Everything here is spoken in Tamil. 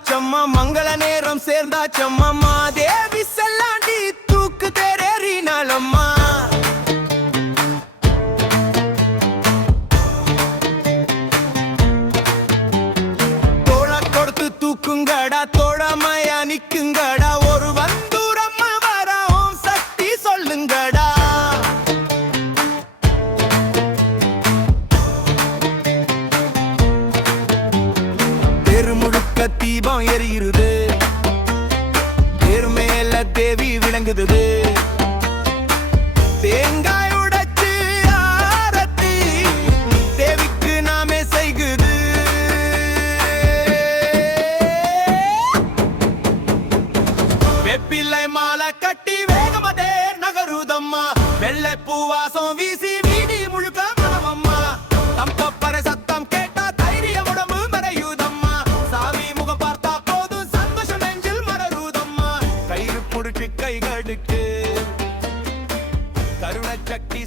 வந்தாச்சம்மா மங்கள நேரம் சேர்ந்தாச்சம்மா மாதேவி செல்லாண்டி தூக்கு தேரேறினாலம்மா தோள கொடுத்து தூக்குங்கடா தோழமையா நிக்குங்கடா ஒரு வந்தூரம்மா வரோம் சக்தி சொல்லுங்கடா தெருமுழுக்க தீபம் எரியுது மேல தேவி விளங்குது தேங்காய் உடைச்சு ஆரத்தி தேவிக்கு நாமே செய்குது வெப்பிலை மாலை கட்டி வேகமதே நகருதம்மா வெள்ளை பூவாசம் வீசி வீடி முழுக்க மனமம்மா தம்பப்பறை சத்தம் கேட்டா தைரியம் உடம்பு மறையுதம்மா சாமி முகம் பார்த்தா போதும் சந்தோஷம் நெஞ்சில் மலருதம்மா கயிறு புடிச்சு கைகளுக்கு கருண சக்தி